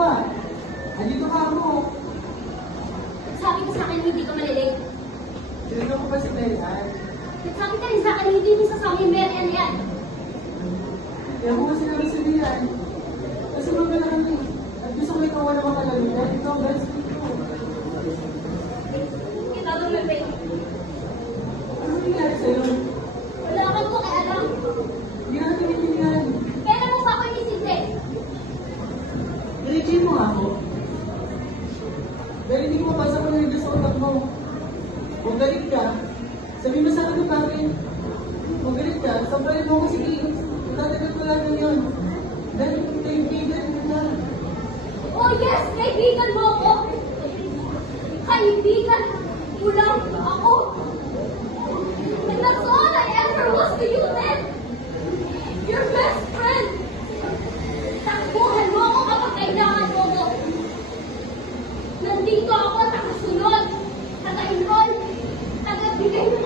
ba? Andito ka ako. Sabi ko sa akin, hindi ka malilig. Sino ko ba si Melan? Sabi ka rin sa akin, hindi mo sasama yung Marian yan. Kaya mo kasi namin si Lian. Kasi maganda kami. At gusto ko ikaw wala makalalitan. Ikaw ang best friend ko. Ikaw ang may pain. Ano nangyari sa'yo? Wala akong pakialam. Hindi natin itindihan. Kailan mo pa ako inisinte? I-reaching mo nga ako. Dahil hindi ko mapasa ko na yung sa utak mo. Kung galit ka, sabi mo sa akin kung bakit. Kung galit ka, sabayin mo ko sige. Itatagal ko lang yun. Dahil kaibigan mo na. Oh yes, kaibigan mo ako. Kaibigan mo lang ako. And that's all I ever was to you then. Your best friend. Takbuhan mo ako kapag kailangan mo ko. Nandito ako, nakasunod. Taga-enroll. Taga-bigay ng